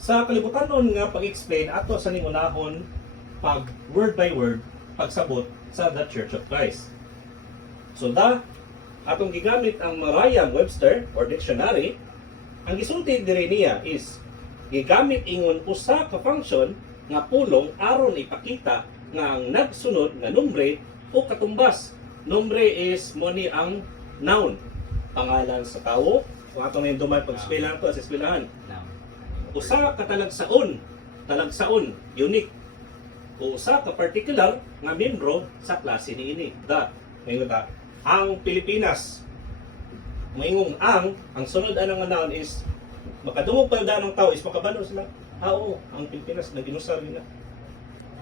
Sa kalibutan nun nga pag-explain ato sa ningunahon pag word by word pagsabot sa The Church of Christ. So atong gigamit ang Merriam-Webster or dictionary, ang gisulti diri niya is gigamit ingon usa ka function nga pulong aron ipakita nga ang nagsunod nga nombre o katumbas. Nombre is money ang noun, pangalan sa tawo. Kung atong hinduman pag-eskwelahan to sa eskwelahan. Usa ka talagsaon, unique. O usa ka particular nga membro sa klase niini. Ang Pilipinas, moingong ang sunod anang noun is makadungog pa ng tao is makabalo sila. Oo, ang Pilipinas naginusar nila.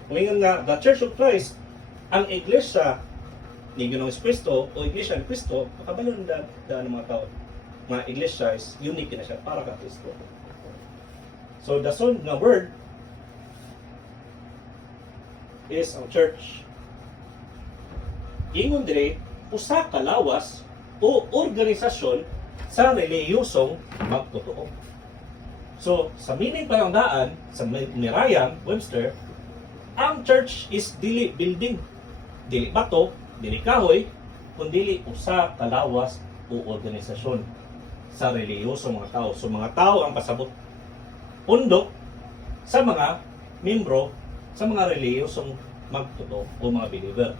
Moingon nga the Church of Christ, ang iglesia ni Ginoong Kristo o iglesia ni Kristo, makabalo nila ng mga tao. Mga iglesia is unique na siya para kay Kristo. So the son nga word is ang church. Ingon dire usa ka lawas o organisasyon sa relihiyosong magtotoo. So sa meaning palangdaan sa Merriam-Webster, ang church is dili building, dili bato, dili kahoy, kundi usa ka lawas o organisasyon sa relihiyosong mga tao. So mga tao ang pasabot pundok sa mga membro sa mga relihiyosong magtotoo o mga believer.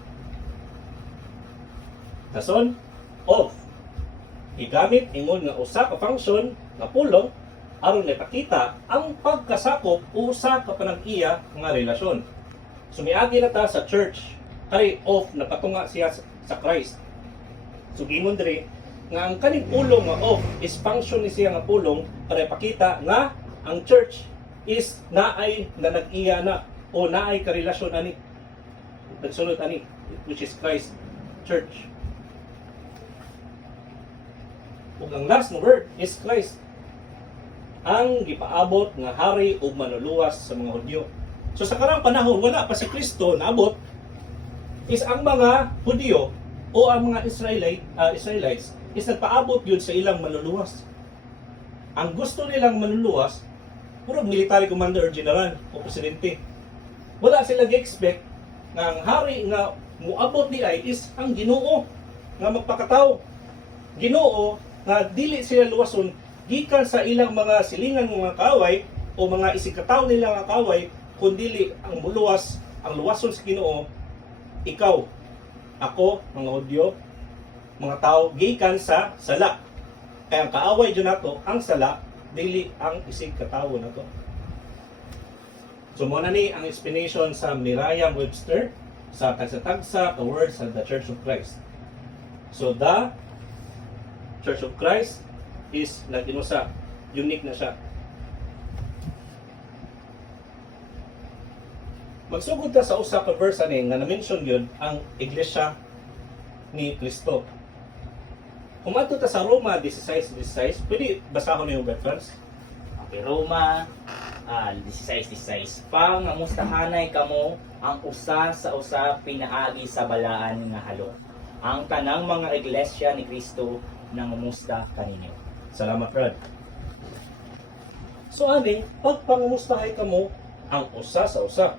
Dason of igamit ingon nga usa ka function nga pulong aron ipakita ang pagkasakop usa ka panag-iya nga relasyon. Sumiagi na ta sa church kay of napatunga siya sa Christ. So gingon diri nga ang kaning pulong nga of is function ni siya nga pulong para ipakita nga ang church is naay na nag-iya na o naay karelasyon ani nagsunod ani which is Christ church. Ug ang last na word is Christ, ang gipaabot nga hari ug manluluwas sa mga Hudyo. So sa karang panahon wala pa si Kristo naabot, is ang mga Hudyo o ang mga Israelites is nagpaabot yun sa ilang manluluwas. Ang gusto nilang manluluwas puro military commander or general o presidente. Wala sila gi-expect nga ang hari nga muabot ni ay is ang Ginoo nga magpakataw. Ginoo nga dili sila luwason gikan sa ilang mga silingan mga kaaway o mga isikataw nila nga kaaway, kundi ang muluwas, ang luwason sa Ginoo, ikaw, ako, mga Hudyo, mga tao gikan sa sala. Kaya ang kaaway dyan nato, ang sala, dili ang isig katawo na to. So muna ni ang explanation sa Merriam-Webster sa tagsa-tagsa ka words sa The Church of Christ. So the Church of Christ is nag-inusa, unique na siya. Magsugod ta sa usa ka verse ani nga na-mention yun ang iglesia ni Kristo. Kung ato ta sa Roma 16:16, pwede basahon niyo yung reference? Okay, Roma 16:16. Pangamustahanay kamo ang usa sa usa pinaagi sa balaan nga halo. Ang tanang mga iglesia ni Kristo nangumusta kaninyo. Salamat, Brad. So ani, pagpangumustahay kamo ang usa sa usa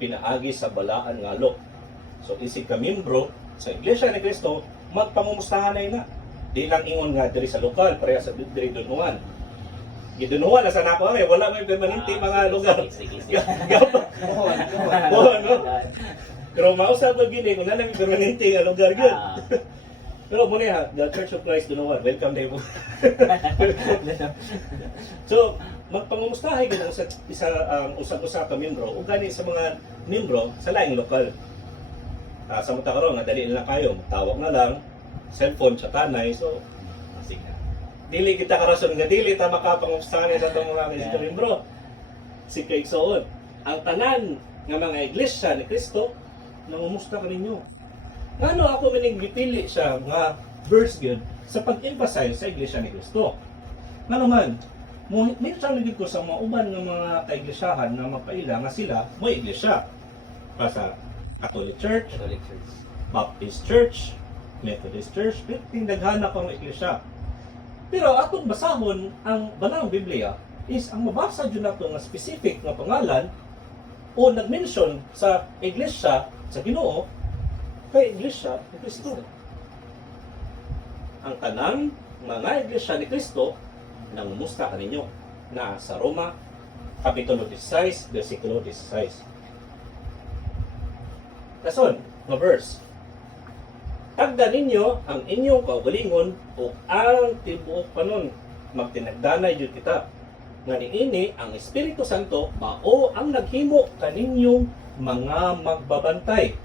pinaagi sa balaan nga halo. So isig ka membro sa iglesia ni Kristo, magpangumustahanay na. Di lang ingon nga diri sa lokal, pareha sa diri Dunuan. Gidunuan na sa nako ay wala may permanente mga lugar. Sige. Pero mausap pag gini kung nanang permanente nga lugar gyud. Pero muna ha, the Church of Christ Dunuan, welcome day mo. So, magpangumustahay gyud ang usap-usap ka membro ug gani sa mga membro sa laing lokal. Sa mata karon nga dali na kayo, tawag na lang, cellphone sa tanay. So, Sige. dili kita karason nga dili ta makapangumustahan sa itong mga yeah. Membro. Si Kaigsoon, ang tanan nga mga iglesia ni Kristo nangumusta kaninyo. Ngano ako mining gipili siya nga verse gyud sa pag-emphasize sa iglesia ni Kristo. Ngano man, may challenge ko sa mga uban nga mga kaiglesiyahan na mapaila nga sila mo iglesia. Sa Catholic Church, Baptist Church, Methodist Church, tindaghan na pang iglesia. Pero atong basahon ang Banal Biblia, is ang mabasa dyan nato nga specific nga pangalan o nag-mention sa iglesia sa Ginoo kay iglesia ni Kristo. Ang tanang mga iglesia ni Kristo nangumusta kaninyo na sa Roma Kapitulo 16, versikulo 16. Kason, nga verse. Tagda ninyo ang inyong kaugalingon o ang tibuok panon. Magtinagdanay jud kita. Nga niini ang Espiritu Santo mao ang naghimo kaninyong mga magbabantay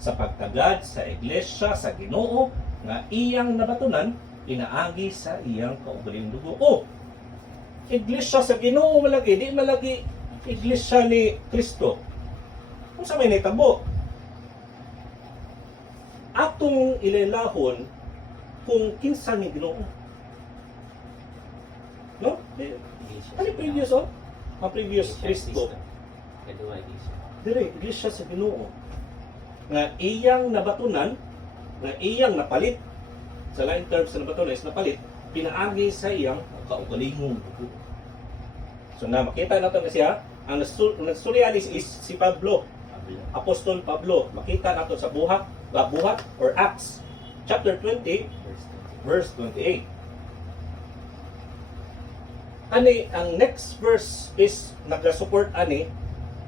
sa pagtagad sa iglesia sa Ginoo nga iyang nabatunan pinaagi sa iyang kaugalingong dugo. O, iglesia sa Ginoo malagi, di malagi iglesia ni Kristo. Kung sa may naitabo, atong ililahon kung kinsa ni Ginoo. No? Ano previous oh? Ang previous Kristo. Kadua iglesia. Dire, iglesia sa Ginoo. Nga iyang nabatunan, nga iyang napalit, sa lain terms sa nabatunan is napalit, pinaagi sa iyang kaugalingong dugo. So na makita natin na siya, ang nagsuryalis is si Pablo, Apostol Pablo. Makita natin sa buhat or Acts chapter 20 verse 28. Ani ang next verse is nagasupport ani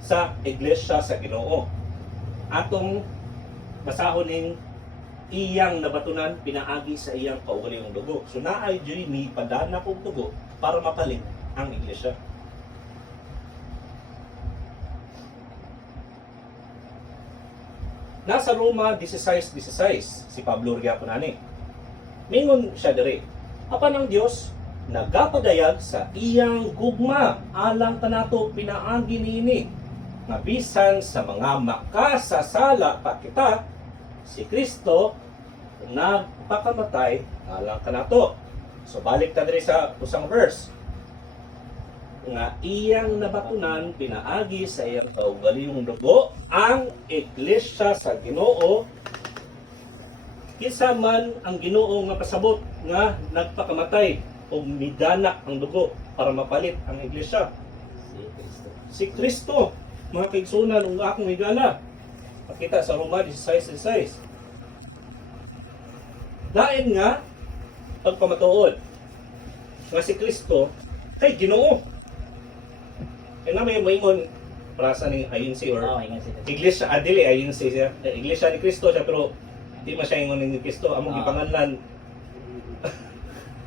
sa iglesia sa Ginoo. Atong basahon ning iyang nabatunan pinaagi sa iyang kaugalingong dugo. So naay diri ni padana kog dugo para mapalit ang iglesia. Nasa Roma 16:16 si Pablo gyapon ani. Mingon siya diri. Apan ang Dios nagapadayag sa iyang gugma alang kanato pinaagi niini nga bisan sa mga makasasala pa kita si Kristo nagpakamatay alang kanato. So balik ta diri sa usang verse nga iyang nabatunan pinaagi sa iyang kaugalingong dugo ang iglesia sa Ginoo kinsa man ang Ginoo nga pasabot nga nagpakamatay o midanak ang dugo para mapalit ang iglesia. Si Kristo. Mga kaigsunan, ang akong higala. Pakita sa Roma 16:16. Dain nga, pagpamatuod, nga si Kristo, kay Ginoo. Kaya na may maingon, prasa ni INC or iglesia, adili INC siya. Iglesia ni Kristo siya, pero di man siya ingon ni Kristo. Among gipanganlan.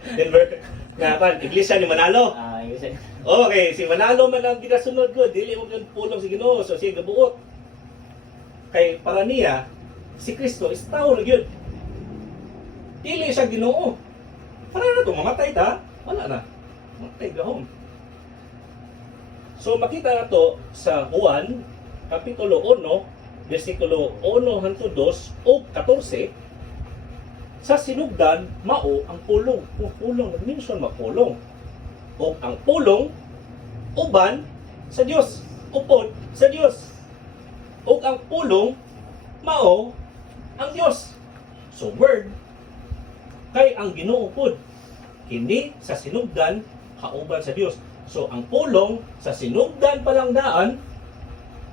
Denver, nga kan, iglesia ni Manalo. Okay, si Manalo man ang ginasunod ko, dili mo yung pulong si Ginoo, so siya gabuot. Kay para niya, si Kristo is tao na yun. Dili siya Ginoo. Para na ito, mamatay ta? Wala na. Mamatay gahom. So makita na to sa Juan, Kapitulo 1, versikulo 1 hangtod 2 o 14, sa sinugdan, mao ang pulong. Kung pulong, nag-mention mapulong. O ang pulong, uban sa Dios. Upod sa Dios. O ang pulong, mao ang Dios. So word, kay ang Ginoo pod. Hindi sa sinugdan, kauban sa Dios. So ang pulong, sa sinugdan palang daan,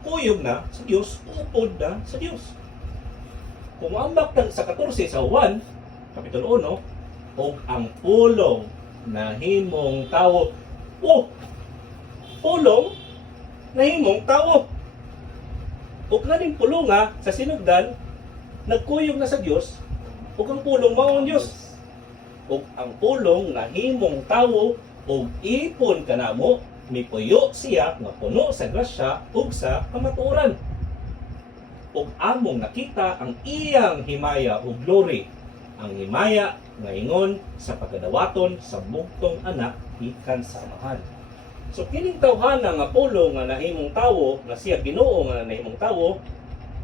kuyog na sa Dios, upod na sa Dios. Kung ambak sa 14 sa 1, Kapitulo 1, o ang pulong na himong tao. Oh! Pulong na himong tao. O kaning pulong nga sa sinugdan, nagkuyog na sa Dios, o ang pulong mao ang Dios. O ang pulong na himong tao, o ipon kanamo, mipuyo siya nga puno sa grasya ug sa kamatuoran. Ug among nakita ang iyang himaya ug glory, ang himaya nga ingon sa pagkadawaton sa bugtong anak gikan sa amahan. So kining tawhana nga pulong nga nahimong tawo, nga siya Ginoo nga nahimong tawo,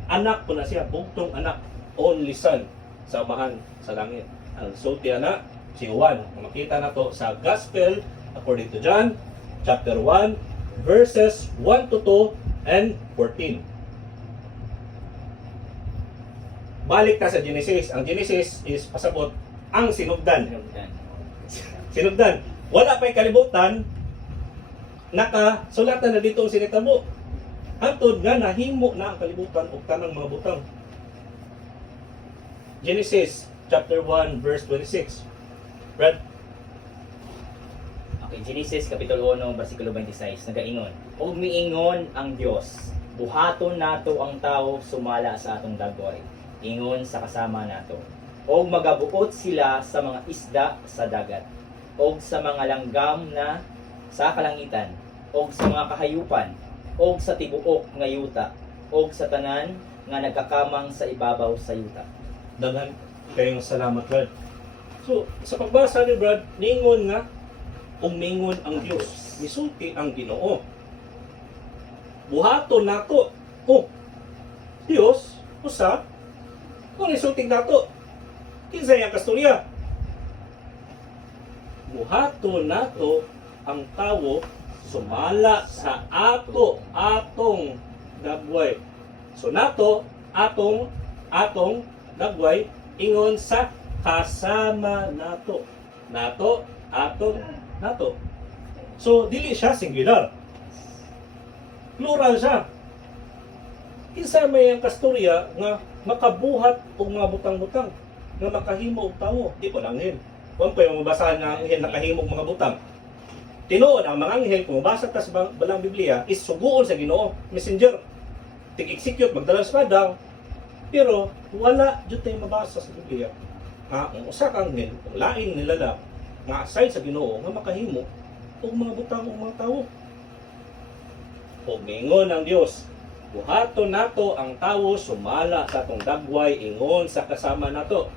anak po na siya, bugtong anak, only son sa amahan sa langit. Ang sulti anak si Juan. Makita na to sa Gospel according to John chapter 1 verses 1 to 2 and 14. Balik ka sa Genesis. Ang Genesis is pasabot ang sinugdan. Sinugdan. Wala pa'y kalibutan nakasulatan na dito ang sinitabo. Hantod nga nahimo na ang kalibutan ug tanang mga butang. Genesis chapter 1 verse 26. Brad, Okay, Genesis Kapitulo 1, versikulo 26, nagaingon, "Og miingon ang Dios, buhaton nato ang tawo sumala sa atong dagway, ingon sa kasama nato. Og magabuot sila sa mga isda sa dagat, og sa mga langgam na sa kalangitan, og sa mga kahayupan, og sa tibuok nga yuta, og sa tanan nga nagkakamang sa ibabaw sa yuta." daghan kayong salamat, Brad. So, sa pagbasa ni Brad, ningon nga, umingon ang Diyos. Misulti ang Ginoo. Buhaton nato. Oh, Diyos, usa, kung isulting nato, kinsa yung kasturya? Buhaton nato ang tawo sumala sa atong dagway. So nato, atong dagway, ingon sa kasama nato. Nato. So, dili siya singular. Plural siya. Kinsa may ang kasturya nga makabuhat og mga butang-butang nga makahimo og tawo. Di ko anghel. Kung pa yung mabasahan nga anghel nakahimo og mga butang. Tinuod ang mga anghel kung mabasa ta sa balang Biblia is suguon sa Ginoo, messenger. Tig-execute magdala sa daw. Pero wala jud tay mabasa sa Biblia. Ang usa ka anghel, ang lain nila na nga aside sa Ginoo nga makahimo og mga butang og mga tawo. Og mingon ang Dios, buhaton nato ang tawo sumala sa atong dagway ingon sa kasama nato.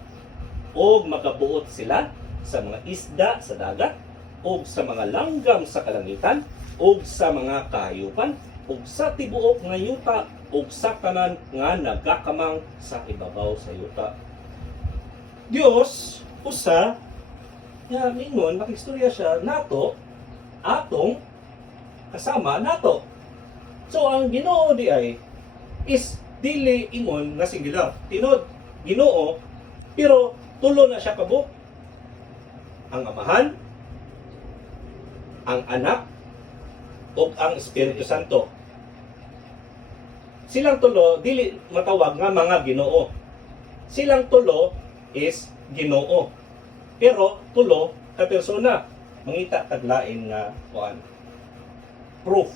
Og makabuot sila sa mga isda sa dagat, og sa mga langgam sa kalangitan, og sa mga kahayupan, og sa tibuok nga yuta, og sa tanan nga nagakamang sa ibabaw sa yuta. Dios usa nga mingon makistorya siya nato atong kasama nato. So ang Ginoo di ay is dili ingon nga singular. Tinod Ginoo pero tulo na siya kabo. Ang Amahan, ang Anak, ug ang Espiritu Santo. Silang tulo dili matawag nga mga Ginoo. Silang tulo is Ginoo. Pero tulo ka persona mangita taglain nga kuan proof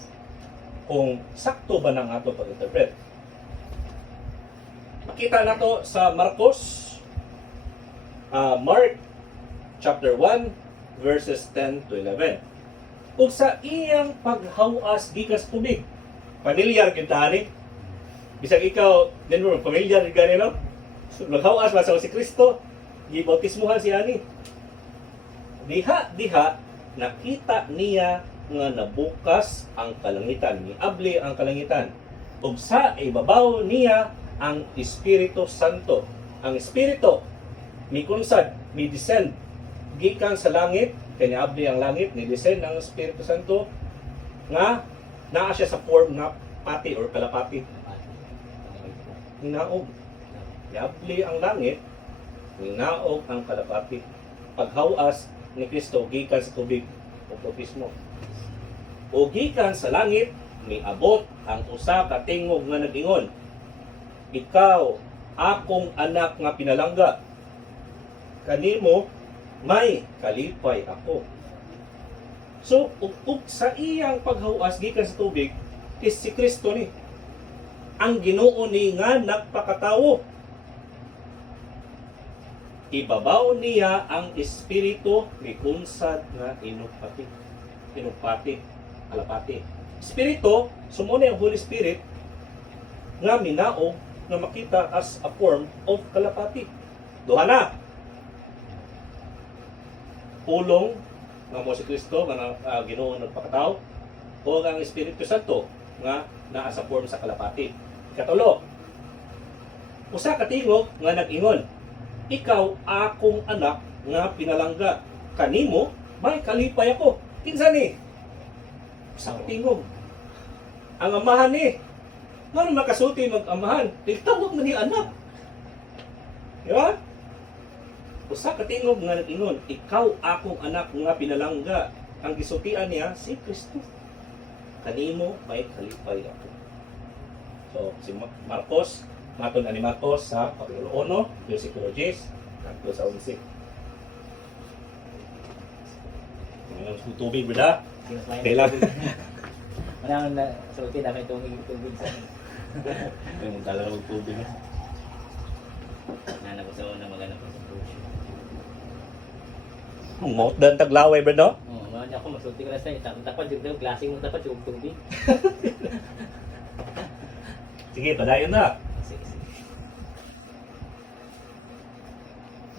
kung sakto ba nang ato pag-interpret. Makita nato sa Marcos Mark chapter 1 verses 10 to 11. Ug sa iyang paghawas gikas tubig. Pamilyar kita ni. Bisag ikaw din mo pamilyar gani no? So, maghawas ba sa si Kristo? Gibautismuhan siya ni. Diha nakita niya nga nabukas ang kalangitan, niabli ang kalangitan. Ug sa ibabaw niya ang Espiritu Santo. Ang Espiritu mikunsad, mi-descend gikan sa langit, kay niabli ang langit, ni-descend ang Espiritu Santo nga naa siya sa form nga pati or kalapati. Hinaog. Niabli ang langit, hinaog ang kalapati. Paghawas ni Kristo gikan sa tubig o bautismo. O gikan sa langit miabot ang usa ka tingog nga nag-ingon, "Ikaw akong anak nga pinalangga. Kanimo may kalipay ako." So ug sa iyang paghawas gikan sa tubig is si Kristo ni. Ang Ginoo ni nga nagpakatawo. Ibabaw niya ang Espiritu mikunsad nga inupati, alapati. Espiritu, sumuna ang Holy Spirit nga minaog na makita as a form of kalapati. Duha na. Pulong nga mo si Kristo nga Ginoo nagpakatawo o ang Espiritu Santo nga naa sa form sa kalapati. Ikatulo, usa ka tingog nga nag-ingon, "Ikaw akong anak nga pinalangga. Kanimo may kalipay ako." Kinsa ni? Sa tingog. Ang amahan ni. Ngano makasulti mag-amahan? Tawag na ni anak. Di ba? Usa ka tingog nga nag-ingon, "Ikaw akong anak nga pinalangga." Ang gisultian niya si Kristo. kanimo may kalipay ako. So si Marcos, maton ani Marcos sa kapitulo 1, bersikulo 10 hangtod sa 11. Ngayon sa tubig bida. Kailan? Manang na sulti na may tubig sa Ngayon dala ng tubig. nana ko sa una magana pa sa puso. Mot dan taglaway bro no? Oh, man ako masulti ko na sa ita. Dapat jud daw klase mo dapat jud tubig. Sige, padayon na. Sige, sige.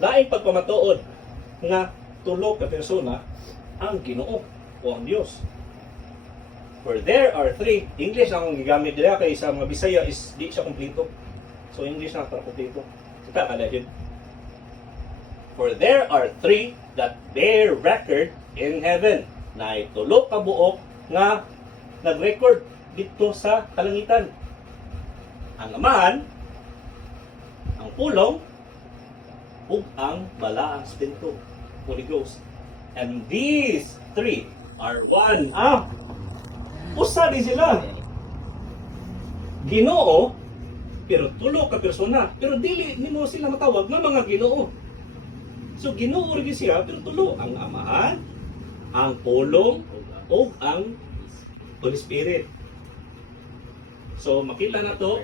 Laing pagpamatuod nga tulo ka persona ang Ginoo o ang Dios. For there are three. English ang gigamit nila kay sa mga Bisaya is di siya kompleto. So English na para kompleto. Kita kada yun. For there are three that bear record in heaven. Na tulo ka buok nga nag-record dito sa kalangitan. Ang Amahan, ang Pulong, ug ang Balaang Espiritu, Holy Ghost. And these three are one. Usa din sila. Ginoo, pero tulo ka persona. Pero dili nimo sila matawag nga mga Ginoo. So Ginoo rin siya, pero tulo. Ang Amahan, ang Pulong, ug ang Holy Spirit. So makita na to,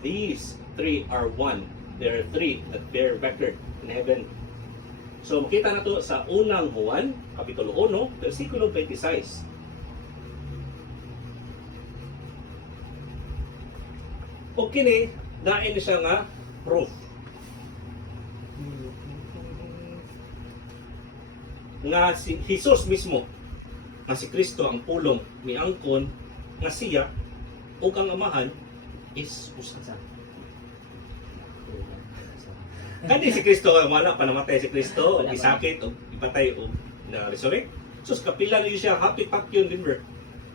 these three are one. There are three that bear record in heaven. So makita na to sa unang Juan, kapitulo 1, versikulo 26. O kini, dain ni siya nga proof. Nga si Jesus mismo, nga si Kristo ang pulong miangkon, nga siya, o ang Amahan, is usa. Kandi si Kristo wala pa namatay si Kristo, Wala pa. isakit o ipatay o na-resurrect. Sus kapila niyo siya happy pack yun remember.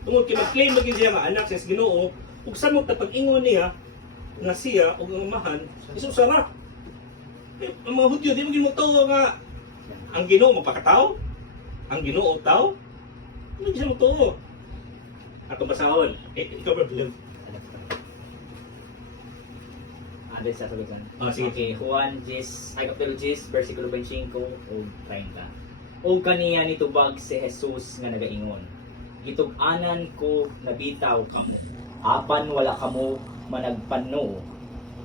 Tungod kay mag-claim lagi siya nga anak sa Ginoo, ug sa mo pag-ingon niya nga siya ug ang Amahan isusara. Ang mga Hudyo di mo gimutuo nga ang Ginoo magpakatao, ang Ginoo tao. Hindi siya mutuo. Atong basahon. Ikaw ba bilang? Ada sa tulisan. Sige. Okay, Juan 10, ay kapitulo 10, versikulo 25 o 30. O kaniya nitubag si Jesus nga nagaingon. Gitug-anan ko nabitaw kamo. Apan wala kamo managpanno.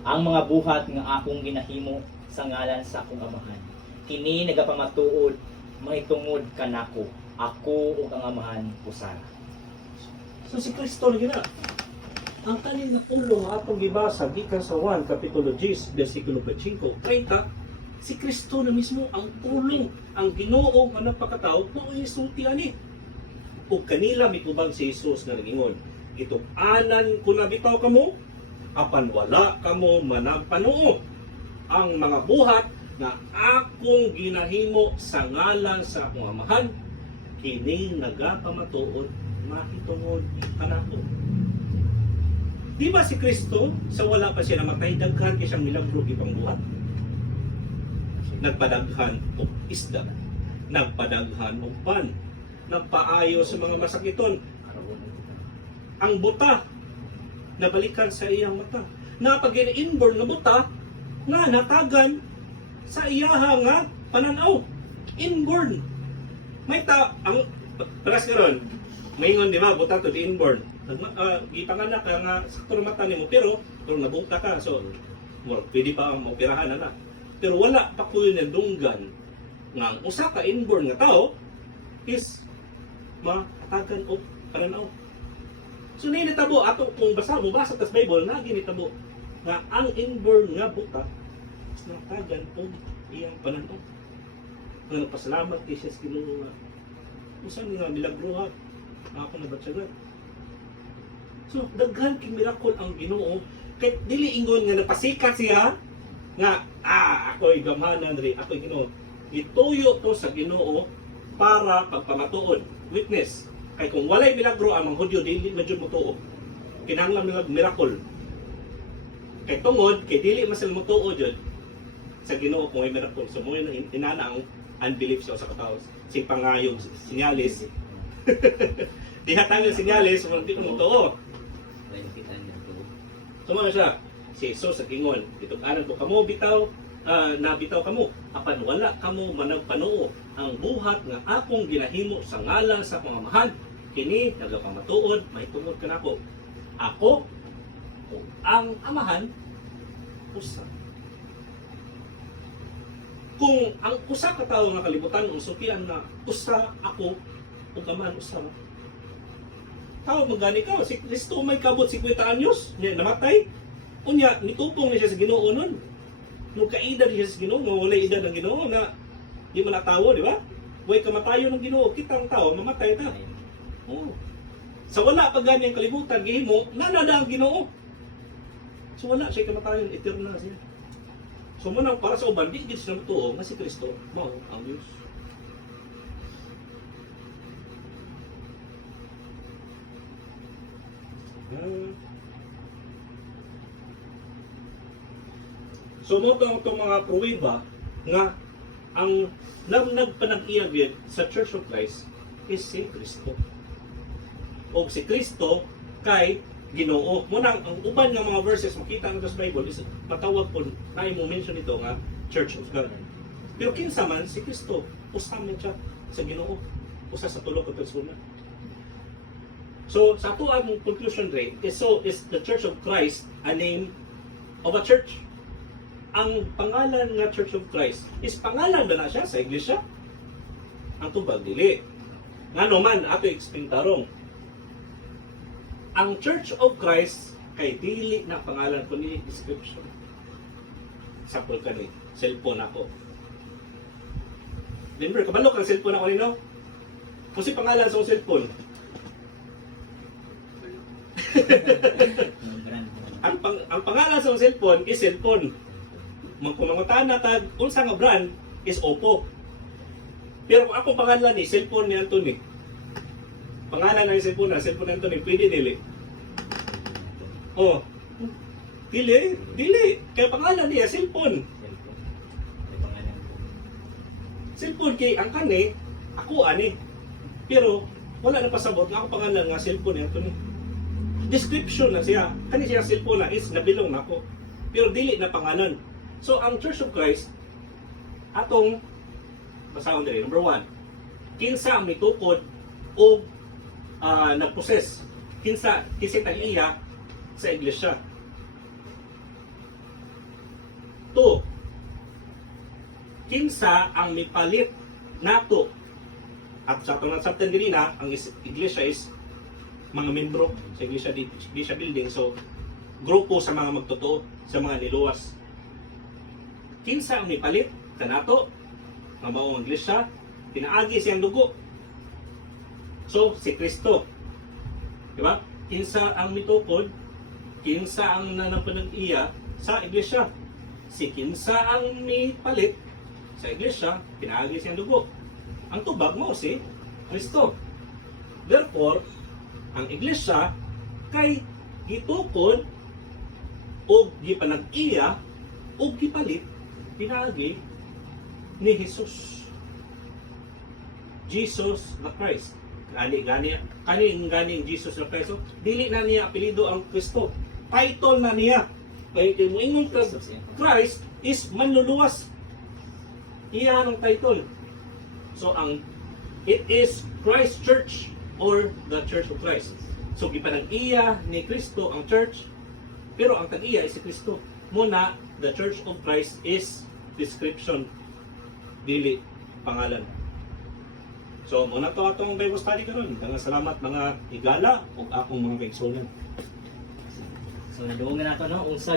Ang mga buhat nga akong ginahimo sa ngalan sa akong Amahan. Kini nagapamatuod may tungod kanako. Ako ug ang Amahan usara. So si Kristo na gina. Ang kanin na pulong atong gibasa gikan sa 1 kapitulo 10 bersikulo 25, 30, si Kristo na mismo ang pulong, ang Ginoo nga nagpakatao mao isulti ani. Ug kanila mitubag si Jesus nga nagingon, gitug-anan ko na bitaw kamo, apan wala kamo managpanuo. Ang mga buhat nga akong ginahimo sa ngalan sa akong Amahan, kini nagapamatuod mahitungod kanako. Di ba si Kristo, sa wala pa siya namatay, daghan kay siyang milagro ibang buhat? Nagpadaghan og isda, nagpadaghan og pan, nagpaayo sa mga masakiton. Ang buta, nabalikan sa iyang mata. Napag-inborn na buta, nga natagan sa iyaha nga pananaw. Inborn. May ang paras karon, maingon di ba, buta to the inborn. Gipanganak ka nga sa mata nimo pero nabuta ka so pwede pa ang maoperahan na. Pero wala pa ko yung dunggan nga ang usa ka inborn nga tao is matagan og pananaw. So nitabo ato kung basa tas Bible na ginitabo nga ang inborn nga buta is natagan og iyang pananaw. Nga nagpasalamat kay siya sa Ginoo nga usan nga milagro ha ako nabatsagan. So, daghan kay miracle ang Ginoo. Kay dili ingon nga napasikat siya nga ako gamhanan ri ako Ginoo. Ituyo to sa Ginoo para pagpamatuod. Witness. Kay kung walay milagro ang mga Hudyo dili man jud motuo. Kinahanglan miracle. Kay tungod kay dili man sila motuo jud sa Ginoo kung may miracle. So mo inana ang unbelief sa usa ka tawo. Sing pangayog sinyalis. Dihatang ang sinyalis, hindi ko totoo. Sumama siya. Si Jesus sa gingon, itong ko kamo bitaw, nabitaw kamo. Apan wala kamo managpanoo ang buhat nga akong ginahimo sa ngalan sa pamamahan. Kini nagapamatuod, mahitungod ka nako. Ako o ang amahan usa. Kung ang usa ka tawo nga kalibutan usukian na usa ako ug amahan usa. Tawag magani ka, si Kristo may kabot 50 anyos, niya namatay. Unya, nitupong niya sa Ginoo nun. Nung kaedad niya sa Ginoo, mawalay edad ng Ginoo na di mo natawo, di ba? Huwag kamatayo ng Ginoo, kita ang tao, mamatay ta. Oh. Sa wala pa ganyang kalibutan, gihimo, nanada ang Ginoo. So wala siya kamatayon, eternal siya. So muna para sa uban, di gid siya tuo nga si Kristo, mao ang Dios. So mo itong mga pruweba nga ang nagpanag-iyag sa Church of Christ is si Kristo. O si Kristo kay Ginoo. Muna ang uban ng mga verses makita nga sa Bible is matawag po tayo mo mention ito nga Church of God. Pero kinsa man si Kristo, usa man siya sa Ginoo, usa sa tulo ka persona. So sa ato ang conclusion rate is the Church of Christ a name of a church? Ang pangalan nga Church of Christ is pangalan ba na siya sa iglesia? Ang tubag dili. Ngano man ato explain tarong. Ang Church of Christ kay dili na pangalan ko ni description. Sapol ka ni cellphone ako. Remember, kabalo kang cellphone ako nino? Kung si pangalan sa cellphone. ang pangalan sa cellphone is cellphone. Magkumangutan na tag unsa nga brand is Oppo. Pero kung akong pangalan ni cellphone ni Anthony. Pangalan ng cellphone ni Anthony, pwede dili. Oh. Dili. Kaya pangalan niya cellphone. Cellphone kay ang kani, ako ani. Pero wala na pasabot nga akong pangalan nga cellphone ni Anthony. Description na siya. Kani siya cellphone na is nabilong nako. Pero dili na pangalan. So, ang Church of Christ, atong, basahon dali, number 1, kinsa ang mitukod o nagposes, kinsa tag-iya sa iglesia. 2, kinsa ang mipalit nato. At sa atong nasabtan diri na, ang iglesia is mga membro sa iglesia building. So, grupo sa mga magtotoo, sa mga niluwas. Kinsa ang mipalit kanato nga mao ang iglesia, pinaagi siyang dugo. So si Kristo. Di ba? Kinsa ang mitukod, kinsa ang nanampanag-iya sa iglesia. Si kinsa ang mipalit sa iglesia, pinaagi siyang dugo. Ang tubag mo si Kristo. Therefore, ang iglesia kay gitukod o gipanag-iya o gipalit pinaagi ni Jesus. Jesus the Christ. Kaning Jesus the Christ. So, dili na niya apelido ang Kristo. Title na niya. Kaya moingon ka Christ is manluluwas. Iya ang title. So it is Christ Church or the Church of Christ. So gipanag-iya ni Kristo ang church, pero ang tag-iya is si Kristo. Muna, the Church of Christ is description, dili pangalan. So muna to atong Bible study karon. Mga salamat mga higala ug akong mga kaigsunan. So naduong na nato no unsa